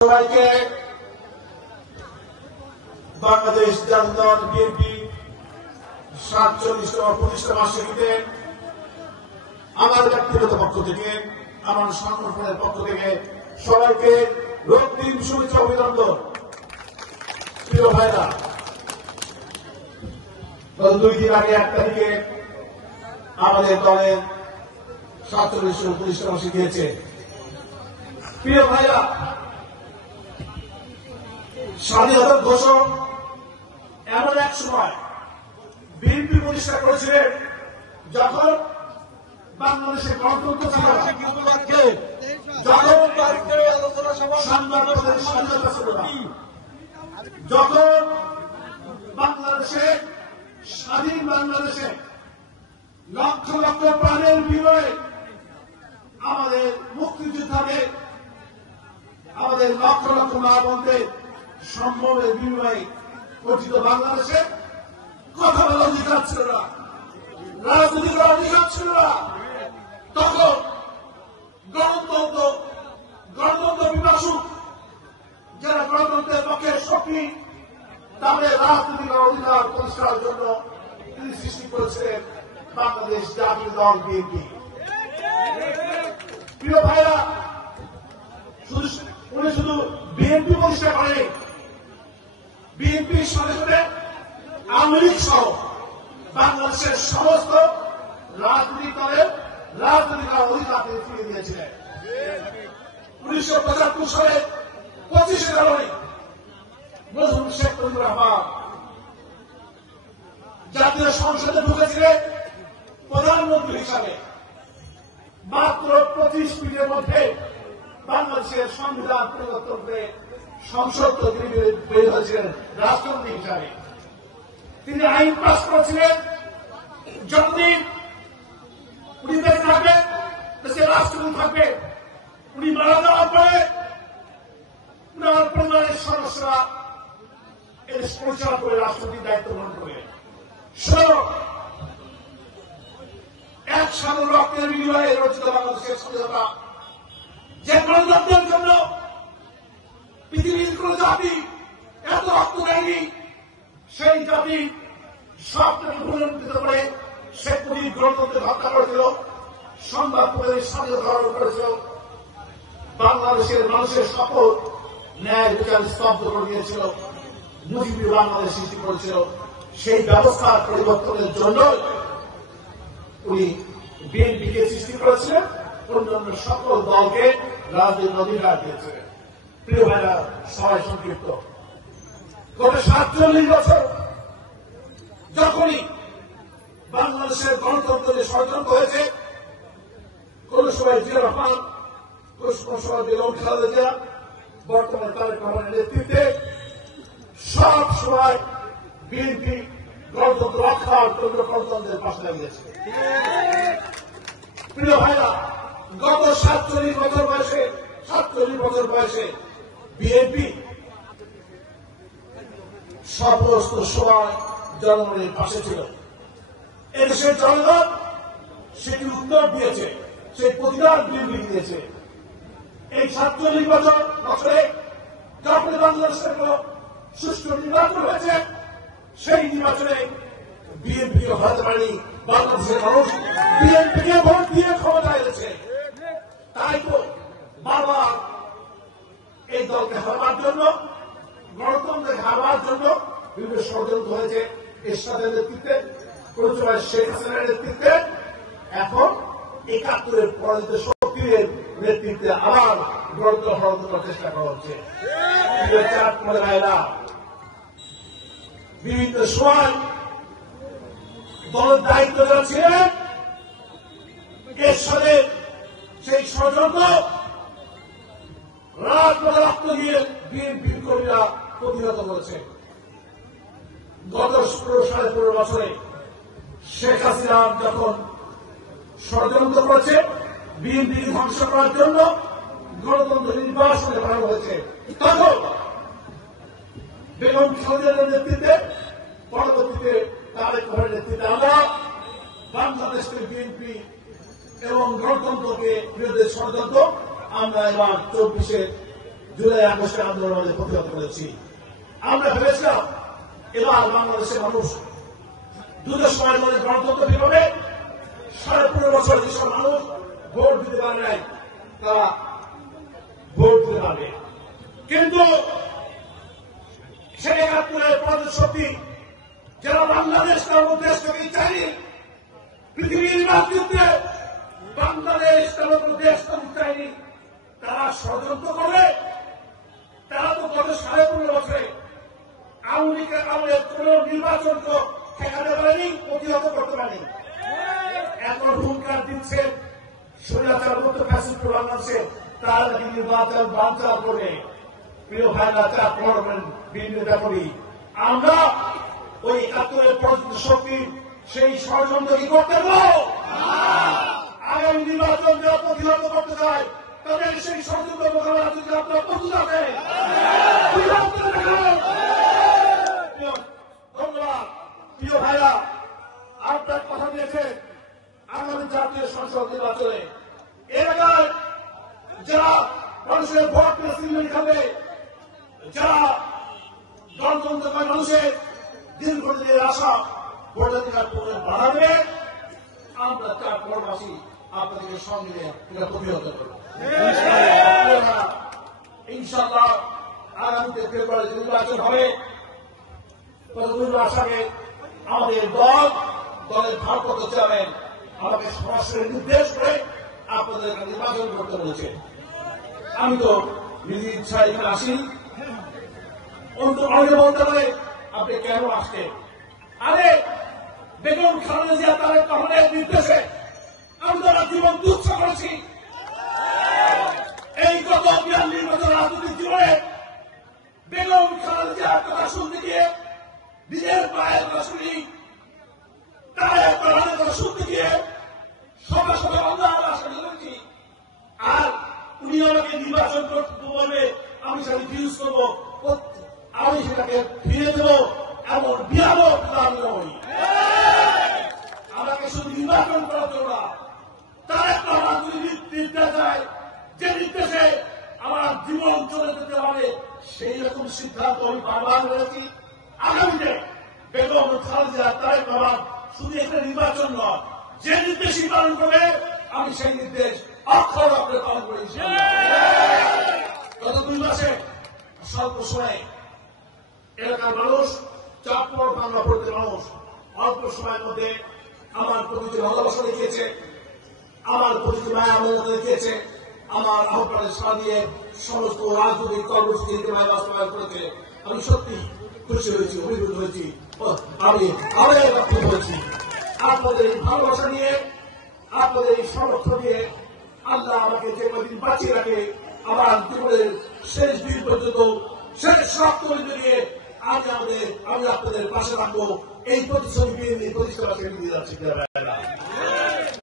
সবাইকে বাংলাদেশ জাতীয় দল বিএনপি 47তম প্রতিষ্ঠা বার্ষিকীতে আমার ব্যক্তিগত পক্ষ থেকে, আমার সংগঠনের পক্ষ থেকে সবাইকে রক্তিম শুভেচ্ছা অভিনন্দন। প্রিয় ভাইরা, গত 2 দিন আগে 1 তারিখে আমাদের দলের 47তম প্রতিষ্ঠা বার্ষিকী হয়েছে। প্রিয় ভাইরা, স্বাধীনতার ঘোষক এমন এক সময় বিএনপি প্রতিষ্ঠা করেছিলেন যখন বাংলাদেশে গণতন্ত্র ছিল, যখন সাংবাদিকদের স্বাধীনতা ছিল না, যখন বাংলাদেশে স্বাধীন বাংলাদেশে লক্ষ লক্ষ প্রাণের বিনিময়ে আমাদের মুক্তিযোদ্ধাদের, আমাদের লক্ষ লক্ষ মা বোনদের সম্ভবের বিনিময়ে গঠিত বাংলাদেশে কথা বলার অধিকার ছিল না, রাজনীতি করার অধিকার ছিল না। তখন গণতন্ত্র বিভাসুক যারা গণতন্ত্রের পক্ষে শক্তি, তাদের রাজনীতি করার অধিকার প্রতিষ্ঠার জন্য তিনি সৃষ্টি করেছিলেন বাংলাদেশ জাতীয় দল বিএনপি। প্রিয় ভাইরা, উনি শুধু বিএনপি প্রতিষ্ঠা করে, বিএনপির সাথে সাথে আওয়ামী লীগ সহ বাংলাদেশের সমস্ত রাজনৈতিক দলের রাজনৈতিক অধিকার তিনি ফিরিয়ে দিয়েছিলেন। 1975 সালে 25শে জানুয়ারি মরহুম শেখ মুজিবুর রহমান জাতীয় সংসদে ঢুকেছিলেন প্রধানমন্ত্রী হিসাবে। মাত্র 25 মিনিটের মধ্যে বাংলাদেশের সংবিধান পরিবর্তন করে সংসদ তিনি বের হয়েছিলেন রাষ্ট্রপতি হিসাবে। তিনি আইন পাস করেছিলেন, যতদিন উনি বেঁচে থাকবেন দেশের রাষ্ট্রপতি থাকবে, উনি মারা যাওয়ার পরে উনার পরিবারের সদস্যরা এর পরিচালনা করে রাষ্ট্রপতির দায়িত্ব গ্রহণ করবেন। 1 সাগর রক্তের বিনিময়ে রচিত বাংলাদেশের স্বাধীনতা, যে গণতন্ত্রের জন্য পৃথিবীর কোন জাতি এত রক্ত দেয়নি, সেই জাতি সবটাকে পুনরুদ্ধিত করে শেখ মুজিব গণতন্ত্রের হত্যা করেছিল, সংবাদপত্রের স্বাধীনতা হরণ করেছিল, বাংলাদেশের মানুষের শপথ ন্যায় বিচার স্তব্ধ করে দিয়েছিল, মুজিব বাংলাদেশ সৃষ্টি করেছিল। সেই ব্যবস্থার পরিবর্তনের জন্য উনি বিএনপিকে সৃষ্টি করেছিলেন, অন্যান্য সকল দলকে রাজনীতির অধিকার দিয়েছিলেন। প্রিয় ভাইরা, সবাই সংক্ষিপ্ত, গত 47 বছর যখনই বাংলাদেশের গণতন্ত্রের ষড়যন্ত্র হয়েছে, কোন সময় জিয়া রহমান, কোন সময় বেগম খালেদা জিয়া, বর্তমানে তারেক রহমানের নেতৃত্বে সব সময় বিএনপি গণতন্ত্র রক্ষার জন্য গণতন্ত্রের পাশে দাঁড়িয়েছে। প্রিয় ভাইরা, গত 47 বছর বয়সে বিএনপি সমস্ত সময় জনগণের পাশে ছিল। এদেশের জনগণ সেটি উত্তর দিয়েছে, সেই প্রতিদান বিএনপি দিয়েছে। এই 47 বছরে যখন বাংলাদেশের সুষ্ঠু নির্বাচন হয়েছে, সেই নির্বাচনে বিএনপিকে হতে পারেনি বাংলাদেশের মানুষ, বিএনপিকে ভোট দিয়ে ক্ষমতা এনেছে। তাই তো বারবার এই দলকে হারাবার জন্য, গণতন্ত্রকে হারাবার জন্য বিভিন্ন ষড়যন্ত্র হয়েছে। এরশাদের নেতৃত্বে, কোন সময় শেখ হাসিনার নেতৃত্বে, এখন 71-এর পরাজিত শক্তির নেতৃত্বে আবার গণতন্ত্র হরণ করার চেষ্টা করা হচ্ছে। বিভিন্ন সময় দলের দায়িত্ব যারা ছিলেন, এরশাদের সেই ষড়যন্ত্র রাজপথে রক্ত দিয়ে বিএনপি কর্মীরা প্রতিহত করেছে। গত 15 বছরে শেখ হাসিনা যখন ষড়যন্ত্র করেছে বিএনপি ধ্বংস করার জন্য, গণতন্ত্র নির্বাচনে বানানো হয়েছে, তখন বেগম খালেদার নেতৃত্বে, পরবর্তীতে তারেক রহমানের নেতৃত্বে আমরা বাংলাদেশের বিএনপি এবং গণতন্ত্রকে বিরুদ্ধে ষড়যন্ত্র আমরা এবার 24-এ জুলাই আগস্টের আন্দোলন আমাদের প্রতিহত করেছি। আমরা ভেবেছিলাম এবার বাংলাদেশের মানুষ দ্রুত সময়ের মধ্যে গণতন্ত্র ফিরে পাবে। 15.5 বছর যেসব মানুষ ভোট দিতে পারে নাই তারা ভোট দিতে পারবে, কিন্তু সেই 71-এর পরাজিত শক্তি যারা বাংলাদেশ নামক দেশটাকে চাইনি, পৃথিবীর রাজনীতিতে বাংলাদেশ নামক দেশ নামক চাইনি, তারা ষড়যন্ত্র করবে। তারা তো গত 15.5 বছরে আওয়ামী লীগের আমলের কোন নির্বাচনকে ঠেকাতে পারেনি, প্রতিহত করতে পারেনি। এখন হুঙ্কার দিচ্ছে স্বৈরাচার মুক্ত ফ্যাসিস্ট বাংলাদেশে তারা নাকি নির্বাচন বানচাল করবে। প্রিয় ভাইরা, চাপ করবেন বিরোধিতা করি। আমরা ওই 71-এর পরাজিত শক্তি সেই ষড়যন্ত্র কি করতে দেব? আগামী নির্বাচন যারা প্রতিহত করতে চায় তাদের সেই ষড়যন্ত্র মোকাবেলা করতে আপনারা প্রস্তুত আছেন? ধন্যবাদ। প্রিয় ভাইরা, আপনার কথা দিয়েছেন আগামী জাতীয় সংসদ নির্বাচনে এলাকায় যারা মানুষের ভোট সিগন্যাল খাবে, যারা গণতন্ত্র মানুষের দীর্ঘদিনের আশা ভোটাধিকার বাড়াবে, আমরা 4 পরবাসী আপনাদেরকে সঙ্গে এটা প্রতিহত করব। ইনশাআল্লাহ আগামীতে ফেব্রুয়ারি নির্বাচন হবে। 2 মাস আগে আমাদের দলের ভারপ্রাপ্ত চেয়ারম্যান আমাকে সরাসরি নির্দেশ করে আপনাদের নির্বাচন করতে বলেছে। আমি তো নিজের ইচ্ছা এখানে আসিনি। অনেকে বলতে পারে আপনি কেন আসছেন? আরে বেগম খালেদা জিয়া তারেক রহমানের নির্দেশে আমি তারা জীবন তুচ্ছ করেছি। এই গত 42 বছর রাজনৈতিক জীবনে বেগম খালেদা জিয়ার কথা শুনতে গিয়ে নিজের পায়ের কথা শুনি, তারেক রহমানের কথা শুনতে গিয়ে সবে সবে অন্যান্য আশা করেছি। আর উনি আমাকে নির্বাচন করতে বলবে, আমি সেটা রিফিউজ করবো, আমি সেটাকে ফিরে দেবো, এমন বিয়াদব আমি নই। আমাকে শুধু নির্বাচন করার জন্য না, তারেক রহমান যদি নির্দেশ দেয়, যে নির্দেশে আমার জীবন চলে যেতে পারে, সেই রকম সিদ্ধান্ত আমি বারবার করেছি। আগামীতে বেগম খালেদা তারেক রহমান শুধু একটা নির্বাচন নয়, যে নির্দেশই পালন করবে আমি সেই নির্দেশ অক্ষর অক্ষরে পালন করেছি। গত 2 মাসে স্বল্প সময়ে এলাকার মানুষ, চাঁদপুর বাংলা পড়তে মানুষ অল্প সময়ের মধ্যে আমার প্রতি যে ভালোবাসা দেখিয়েছে, আমার প্রতি যে মায়া মমতা দেখিয়েছে, আমার আহ্বানের সাড়া দিয়ে সমস্ত রাজনৈতিক কর্মসূচিকে মায়া বাস্তবায়ন করেছে। আমি সত্যি খুশি হয়েছি, অভিভূত হয়েছি, আমি আবেগ হয়েছি। আপনাদের এই ভালোবাসা নিয়ে, আপনাদের এই সমর্থন নিয়ে আল্লাহ আমাকে যে কদিন বাঁচিয়ে রাখে, আমার জীবনের শেষ দিন পর্যন্ত শেষ শক্ত নিয়ে আমি আপনাদের পাশে রাখবো। এই প্রতিশ্রুতি প্রতিষ্ঠা দিয়ে যাচ্ছি।